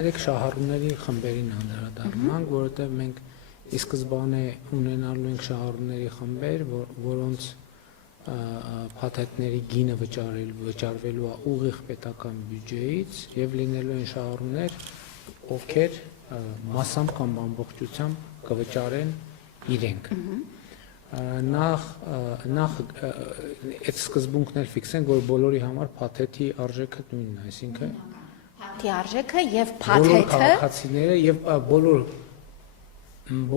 Շահառուների խմբերին անդրադառնանք, որովհետև մենք ի սկզբանե ունենալու ենք շահառուների խմբեր, որոնց փաթեթների գինը վճարվելու է ուղիղ պետական բյուջեից եւ լինելու են շահառուներ, ովքեր մասամբ կամ ամբողջությամբ կվճարեն իրենք։ Նախ այդ սկզբունքն էլ ֆիքսենք, որ բոլորի համար փաթեթի արժեքը նույնն է, այսինքն արժեքը եւ բոլոր քաղաքացիները եւ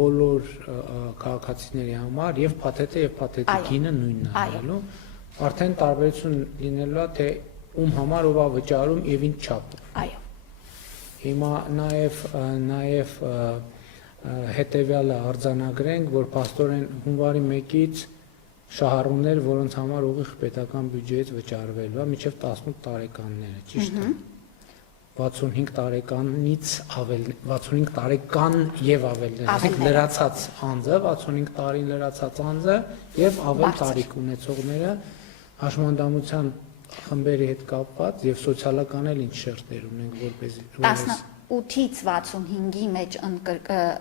բոլոր քաղաքացիների համար եւ փաթեթը եւ փաթեթի գինը նույնն է լինելու, արդեն տարբերություն լինելու է թե ում համար ով է վճարում եւ ինչ չափով։ Այո։ Հիմա նաեւ հետեւյալը արձանագրենք, որ փաստորեն հունվարի 1-ից շահառուներ, որոնց համար ուղիղ պետական բյուջեից վճարվելու է, մինչեւ 18 տարեկանները, ճիշտ է։ 65 տարեկանից ավել 65 տարեկան եւ ավելներ, այսինքն լրացած անձը, 65 տարին լրացած անձը եւ ավել տարիք ունեցողները հաշմանդամության խմբերի հետ կապված եւ սոցիալական էլ ինչ շերտեր ունենք, որպեսզի 18-ից 65-ի մեջ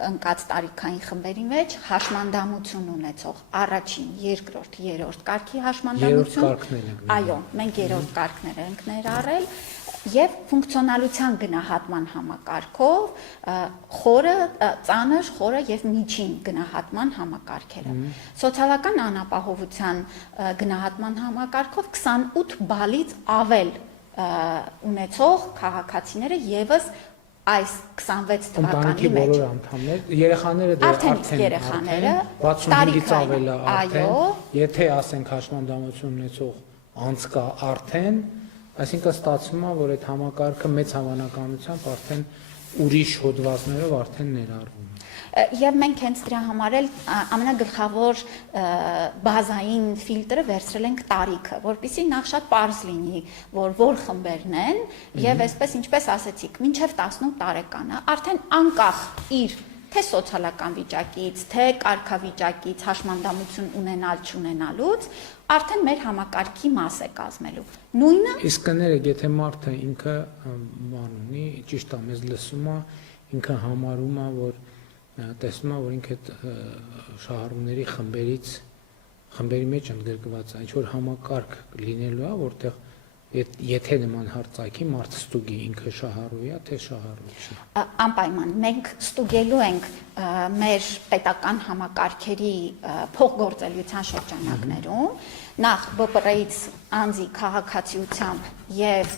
ընկած տարիքային խմբերի մեջ հաշմանդամություն ունեցող առաջին, երկրորդ, երրորդ կարգի հաշմանդամություն։ Այո, մենք երրորդ կարգներ ենք ներառել եւ ֆունկցիոնալության գնահատման համակարգով խորը, ծանր, խորը եւ միջին գնահատման համակարգերը։ Սոցիալական անապահովության գնահատման համակարգով 28 բալից ավել ունեցող քաղաքացիները եւս այս 26 թվականի մեջ բոլոր անդամներ, երեխաները դեռ երեխաները 65-ից ավել է արդեն, եթե ասենք հաշմանդամություն ունեցող անձ կա արդեն, այսինքն ստացվում է, որ այդ համակարգը մեծ հավանականությամբ արդեն ուրիշ հոդվածներով արդեն ներառվում է։ Եվ մենք հենց դրա համար էլ ամենագլխավոր բազային ֆիլտրը վերցրել ենք տարիքը, որպեսզի նախ շատ պարզ լինի, որ խմբերն են, եւ այսպես ինչպես ասեցիք, մինչեւ 18 տարեկանը արդեն անկախ իր թե սոցիալական վիճակից, թե կարգավիճակից, հաշմանդամություն ունենալ չունենալուց, արդեն մեր համակարգի մաս է կազմելու։ Նույնը իսկ կներեք, եթե մարդը ինքը բան ունի, ճիշտ է, մեզ լսում է, ինքը համարում է, որ տեսնում է, որ ինքը շահառուների խմբերի մեջ ընդգրկված է, ինչ որ համակարգ լինելու է, որտեղ եթե նման հարցակի մարդ ստուգի ինքը շահառու է, թե շահառու չի։ Անպայման մենք ստուգելու ենք մեր պետական համակարգերի փոխգործելիության շրջանակներում նախ ԲՊՌ-ից անձի քաղաքացիությամբ եւ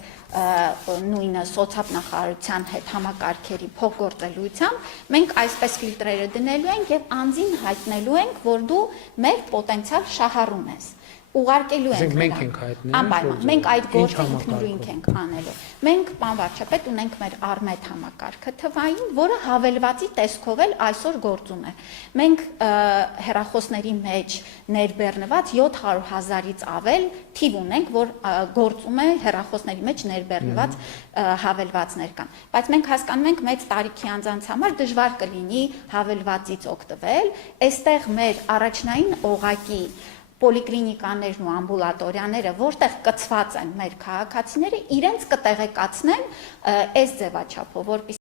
նույնը սոցիալնախարարության հետ համակարգերի փոխգործելիությամբ մենք այսպես ֆիլտրերը դնելու ենք եւ անձին հայտնելու ենք, որ դու մեր պոտենցիալ շահառուն ես։ Ուղարկելու ենք մենք ենք հայտնել, անպայման, մենք այդ գործը ինքնուրույն ենք անելու։ Մենք, պարոն վարչապետ, ունենք մեր Արմետ համակարգը թվային, որը հավելվածի տեսքով էլ այսօր գործում է։ Մենք հեռախոսների մեջ ներբեռնված 700,000-ից ավել թիվ ունենք, որ գործում է հեռախոսների մեջ ներբեռնված հավելվածներ կան։ Բայց մենք հասկանում ենք, մեծ տարիքի անձանց համար դժվար կլինի հավելվածից օգտվել։ Այստեղ մեր առաջնային օղակի պոլիկլինիկաներն ու ամբուլատորիաները, որտեղ կցված են մեր քաղաքացիները, իրենց կտեղեկացնեն այս ձևաչափով, որպեսզի